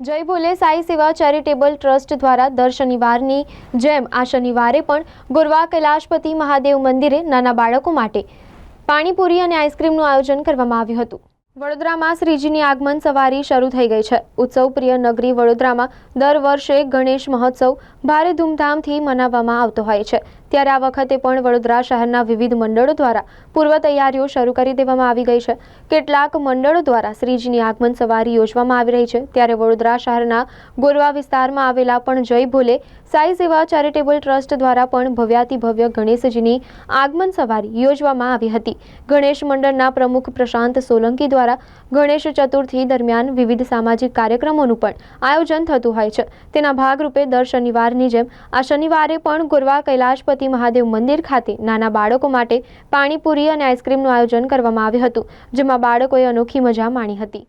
જય ભોલે સાઈ સેવા charitable trust દ્વારા દર શનિવારની જેમ આ શનિવારે પણ ગોરવા કૈલાશપતિ મહાદેવ મંદિરે નાના બાળકો માટે પાણીપુરી અને આઈસ્ક્રીમનું આયોજન કરવામાં આવ્યું હતું। વડોદરામાં શ્રીજીની આગમન સવારી શરૂ થઈ ગઈ છે। ઉત્સવ પ્રિય નગરી વડોદરામાં દર વર્ષે ગણેશ મહોત્સવ ભારે ધૂમધામથી મનાવવામાં આવતો હોય છે, ત્યારે આ વખતે પણ વડોદરા શહેરના વિવિધ મંડળો દ્વારા પૂર્વ તૈયારીઓ શરૂ કરી દેવામાં આવી ગઈ છે। કેટલાક મંડળો દ્વારા શ્રીજીની આગમન સવારી યોજવામાં આવી રહી છે, ત્યારે વડોદરા શહેરના ગોરવા વિસ્તારમાં આવેલા પણ જય ભોલે સાઈ સેવા ચેરિટેબલ ટ્રસ્ટ દ્વારા પણ ભવ્યાતિ ભવ્ય ગણેશજીની આગમન સવારી યોજવામાં આવી હતી। ગણેશ મંડળના પ્રમુખ પ્રશાંત સોલંકી દ્વારા ગણેશ ચતુર્થી દરમિયાન વિવિધ સામાજિક કાર્યક્રમોનું પણ આયોજન થતું હોય છે। તેના ભાગરૂપે દર શનિવારની જેમ આ શનિવારે પણ ગોરવા કૈલાશપતિ મહાદેવ મંદિર ખાતે નાના બાળકો માટે પાણીપુરી અને આઈસ્ક્રીમનું આયોજન કરવામાં આવ્યું હતું, જેમાં બાળકોએ અનોખી મજા માણી હતી।